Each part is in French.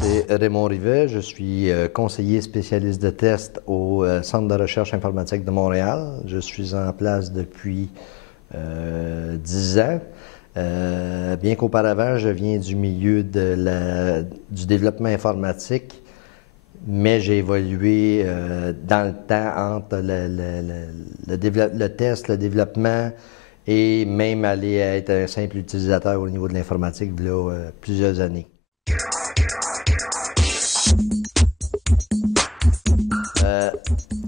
c'est Raymond Rivet. Je suis conseiller spécialiste de test au Centre de recherche informatique de Montréal. Je suis en place depuis 10 ans. Bien qu'auparavant, je viens du milieu du développement informatique, mais j'ai évolué dans le temps entre le test, le développement et même aller être un simple utilisateur au niveau de l'informatique il y a plusieurs années.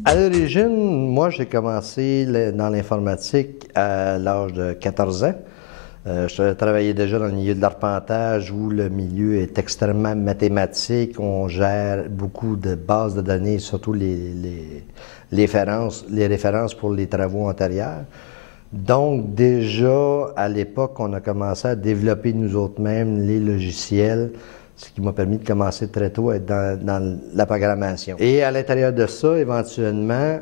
À l'origine, moi, j'ai commencé dans l'informatique à l'âge de 14 ans. Je travaillais déjà dans le milieu de l'arpentage où le milieu est extrêmement mathématique. On gère beaucoup de bases de données, surtout les références pour les travaux antérieurs. Donc, déjà, à l'époque, on a commencé à développer nous autres-mêmes les logiciels, ce qui m'a permis de commencer très tôt à être dans la programmation. Et à l'intérieur de ça, éventuellement,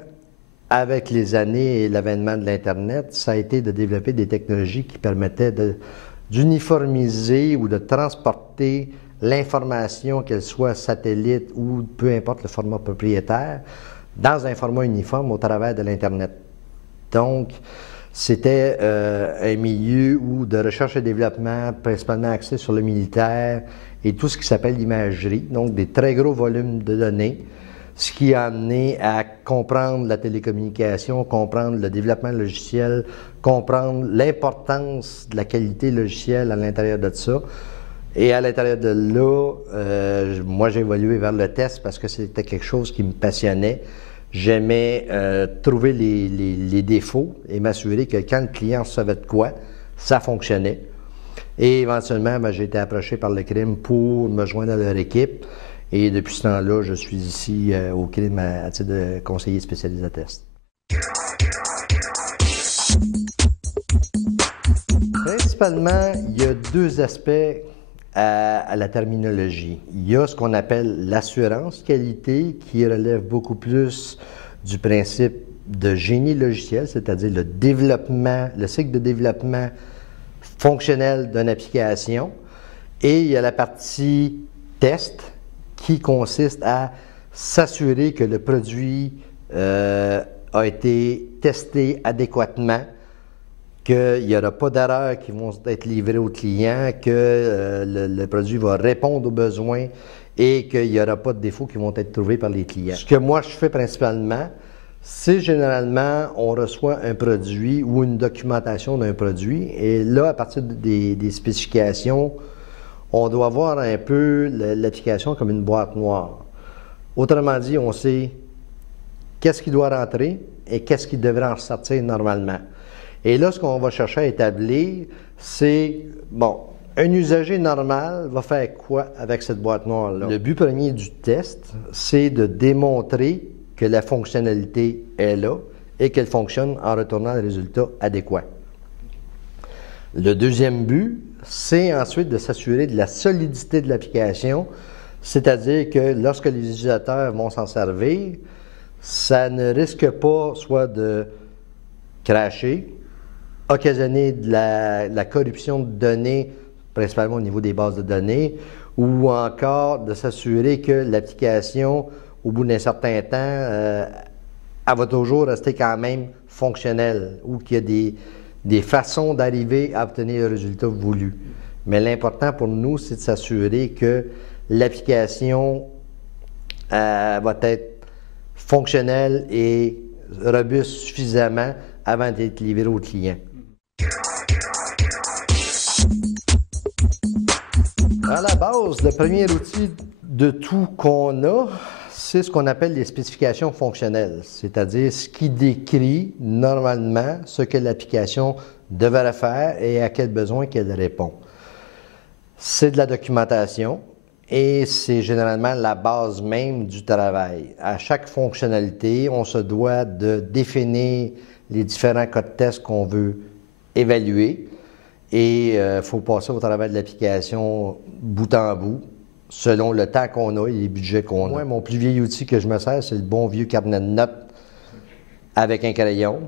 avec les années et l'avènement de l'Internet, ça a été de développer des technologies qui permettaient d'uniformiser ou de transporter l'information, qu'elle soit satellite ou peu importe le format propriétaire, dans un format uniforme au travers de l'Internet. Donc, c'était un milieu de recherche et développement, principalement axé sur le militaire et tout ce qui s'appelle l'imagerie, donc des très gros volumes de données, ce qui a amené à comprendre la télécommunication, comprendre le développement logiciel, comprendre l'importance de la qualité logicielle à l'intérieur de ça. Et à l'intérieur de là, moi j'ai évolué vers le test parce que c'était quelque chose qui me passionnait. J'aimais trouver les défauts et m'assurer que quand le client savait de quoi, ça fonctionnait. Et éventuellement, j'ai été approché par le crime pour me joindre à leur équipe. Et depuis ce temps-là, je suis ici au crime à titre de conseiller spécialisé de test. Principalement, il y a deux aspects à la terminologie. Il y a ce qu'on appelle l'assurance qualité, qui relève beaucoup plus du principe de génie logiciel, c'est-à-dire le cycle de développement fonctionnel d'une application. Et il y a la partie test, qui consiste à s'assurer que le produit a été testé adéquatement, qu'il n'y aura pas d'erreurs qui vont être livrées au client, que le produit va répondre aux besoins et qu'il n'y aura pas de défauts qui vont être trouvés par les clients. Ce que moi je fais principalement, c'est généralement on reçoit un produit ou une documentation d'un produit et là, à partir des spécifications, on doit voir un peu l'application comme une boîte noire. Autrement dit, on sait qu'est-ce qui doit rentrer et qu'est-ce qui devrait en ressortir normalement. Et là, ce qu'on va chercher à établir, c'est, bon, un usager normal va faire quoi avec cette boîte noire-là? Le but premier du test, c'est de démontrer que la fonctionnalité est là et qu'elle fonctionne en retournant le résultat adéquat. Le deuxième but, c'est ensuite de s'assurer de la solidité de l'application, c'est-à-dire que lorsque les utilisateurs vont s'en servir, ça ne risque pas soit de crasher, occasionner de la corruption de données, principalement au niveau des bases de données, ou encore de s'assurer que l'application, au bout d'un certain temps, elle va toujours rester quand même fonctionnelle, ou qu'il y a des façons d'arriver à obtenir le résultat voulu. Mais l'important pour nous, c'est de s'assurer que l'application va être fonctionnelle et robuste suffisamment avant d'être livrée au client. À la base, le premier outil de tout qu'on a, c'est ce qu'on appelle les spécifications fonctionnelles, c'est-à-dire ce qui décrit normalement ce que l'application devrait faire et à quel besoin qu'elle répond. C'est de la documentation et c'est généralement la base même du travail. À chaque fonctionnalité, on se doit de définir les différents cas de test qu'on veut évaluer et il faut passer au travers de l'application bout en bout, selon le temps qu'on a et les budgets qu'on a. Moi, mon plus vieil outil que je me sers, c'est le bon vieux carnet de notes avec un crayon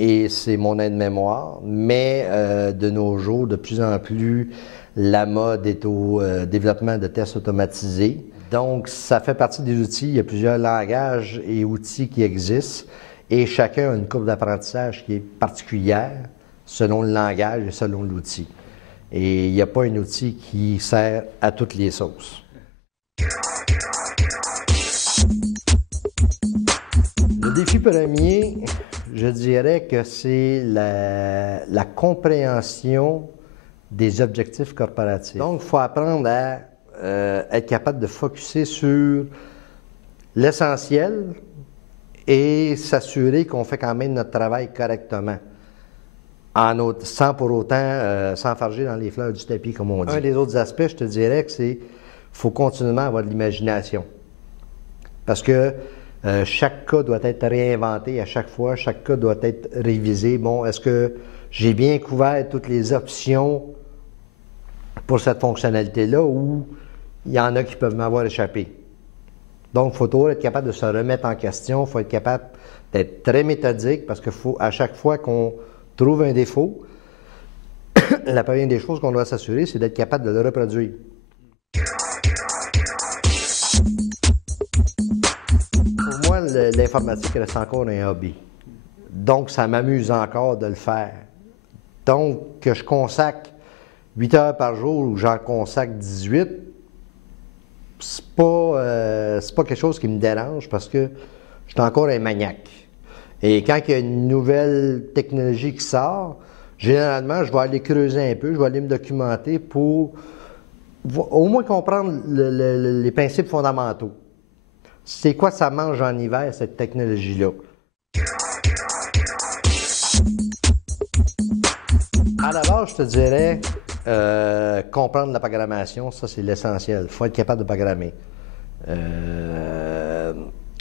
et c'est mon aide-mémoire, mais de nos jours, de plus en plus, la mode est au développement de tests automatisés. Donc, ça fait partie des outils. Il y a plusieurs langages et outils qui existent et chacun a une courbe d'apprentissage qui est particulière selon le langage et selon l'outil. Et il n'y a pas un outil qui sert à toutes les sauces. Le défi premier, je dirais que c'est la compréhension des objectifs corporatifs. Donc, il faut apprendre à être capable de focusser sur l'essentiel et s'assurer qu'on fait quand même notre travail correctement, sans pour autant s'enfarger dans les fleurs du tapis, comme on dit. Un des autres aspects, je te dirais que c'est qu'il faut continuellement avoir de l'imagination. Parce que chaque cas doit être réinventé à chaque fois, chaque cas doit être révisé. Bon, est-ce que j'ai bien couvert toutes les options pour cette fonctionnalité-là ou il y en a qui peuvent m'avoir échappé? Donc, il faut toujours être capable de se remettre en question, il faut être capable d'être très méthodique parce que à chaque fois qu'on trouve un défaut, la première des choses qu'on doit s'assurer, c'est d'être capable de le reproduire. Pour moi, l'informatique reste encore un hobby. Donc, ça m'amuse encore de le faire. Donc, que je consacre 8 heures par jour ou j'en consacre 18, c'est pas quelque chose qui me dérange parce que je suis encore un maniaque. Et quand il y a une nouvelle technologie qui sort, généralement, je vais aller creuser un peu, je vais aller me documenter pour au moins comprendre les principes fondamentaux. C'est quoi ça mange en hiver, cette technologie-là? À la base, je te dirais, comprendre la programmation, ça c'est l'essentiel. Il faut être capable de programmer.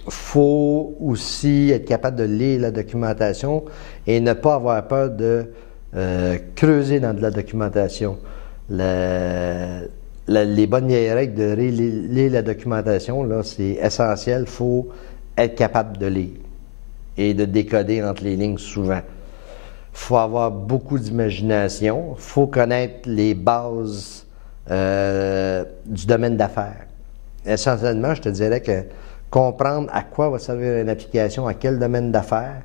Faut aussi être capable de lire la documentation et ne pas avoir peur de creuser dans de la documentation. Les bonnes vieilles règles de lire la documentation, là, c'est essentiel. Il faut être capable de lire et de décoder entre les lignes souvent. Il faut avoir beaucoup d'imagination. Il faut connaître les bases du domaine d'affaires. Essentiellement, je te dirais que comprendre à quoi va servir une application, à quel domaine d'affaires,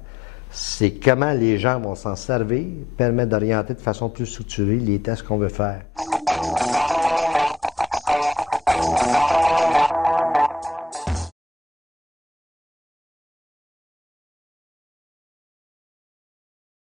c'est comment les gens vont s'en servir, permet d'orienter de façon plus structurée les tests qu'on veut faire.